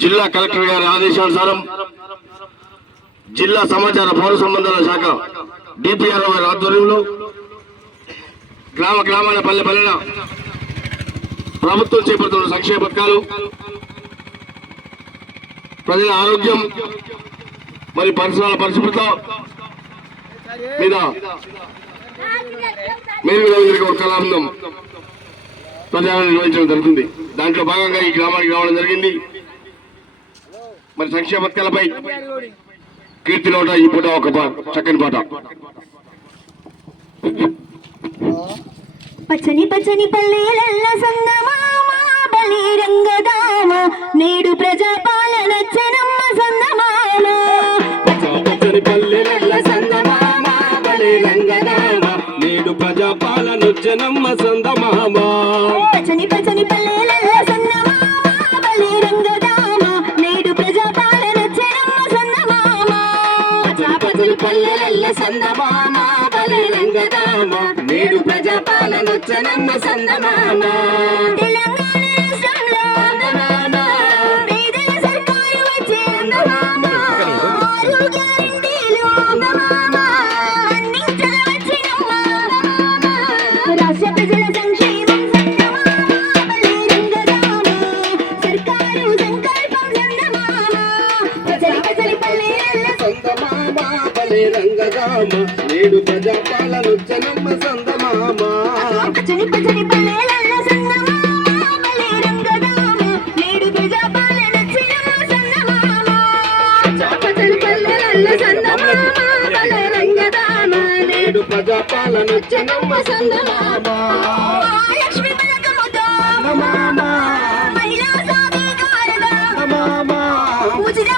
జిల్లా కలెక్టర్ గారి ఆదేశానుసారం జిల్లా సమాచార పౌర సంబంధాల శాఖ డిపిఆర్ఓ గారి ఆధ్వర్యంలో గ్రామాల పల్లెన ప్రభుత్వం చేపడుతున్న సంక్షేమ పథకాలు, ప్రజల ఆరోగ్యం మరియు పరిసరాల పరిశుభ్రత మీద ఒక కళాబృందం ప్రజాన్ని నిర్వహించడం జరుగుతుంది. దాంట్లో భాగంగా ఈ గ్రామానికి రావడం జరిగింది. మరి సంక్షేమ పథకాలపై కీర్తి నోట ఈ పూట ఒక చక్కని పాట. పచ్చని పచ్చని పల్లెలల్ల సందమామ బలి రంగదామ నేడు ప్రజాపాలన చెనమ్మ సందమామ. పచ్చని పచ్చని పల్లెలల్ల సందమామ బలి రంగదామ నేడు ప్రజాపాలన చెనమ్మ సందమామ. పచ్చని పచ్చని పల్లెలల్ల సందమామ బలి రంగదామ నేడు ప్రజాపాలన చెనమ్మ సందమామ. పచ్చని పల్లెలల్ల సందమామ బలి రంగదామ నేడు ప్రజాపాలన చెనమ్మ సందమామ. తెలంగాణ రాష్ట్రంలో పేదల సర్కారు వచ్చే సందమామ. ఆరు గ్యారెంటీలు సందమామ అందించగ వచ్చినమ్మ. రాష్ట్ర ప్రజల సంక్షేమం సందమామ బలి రంగదామ సర్కారు సంకల్పం సందమామ. పచ్చని పచ్చని పల్లెల సందమామ బలి రంగదామ నేడు ప్రజాపాలన చెనమ్మ సందమామ. పచ్చని పచ్చని పల్లెలల్ల సందమామ బలి రంగదామ నేడు ప్రజాపాలన చెనమ్మ సందమామ. పచ్చని పల్లెలల్ల సందమామ బలి రంగదామ నేడు ప్రజాపాలన చెనమ్మ సందమామ. లక్ష్మీ పథకముతో సందమామ మహిళా సాధికారత సందమామ ఉచిత